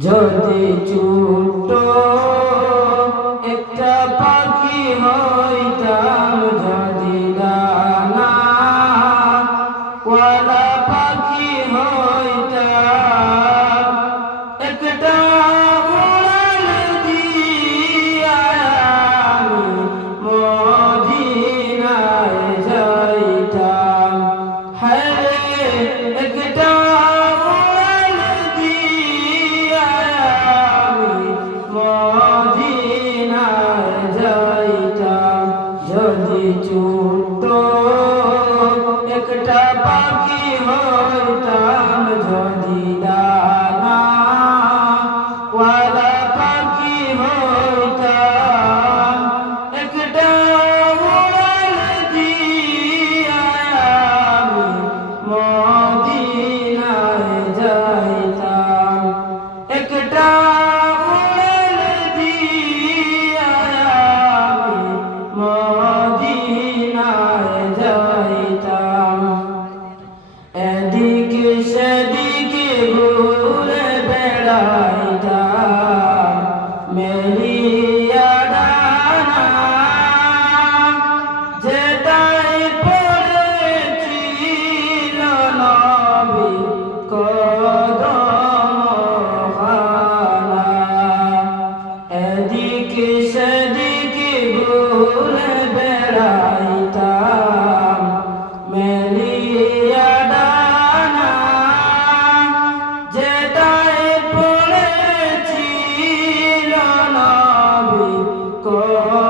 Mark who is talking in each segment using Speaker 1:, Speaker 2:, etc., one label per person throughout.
Speaker 1: যদি ছোট একটা পাখি হইতাম যদি না চুট একটা পাখি হইতাম যদি না এদিকে সেদিকে ঘুরে বেড়াইতা মেরি কর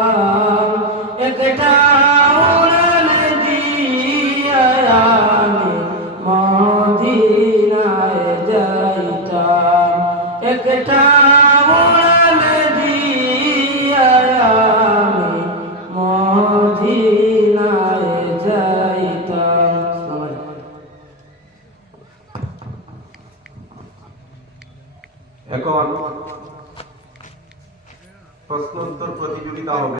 Speaker 1: একটা উড়াল দিয়ায় আমি মদিনায় যাইতাম
Speaker 2: এখন প্রশ্নোত্তর প্রতিযোগিতা হবে।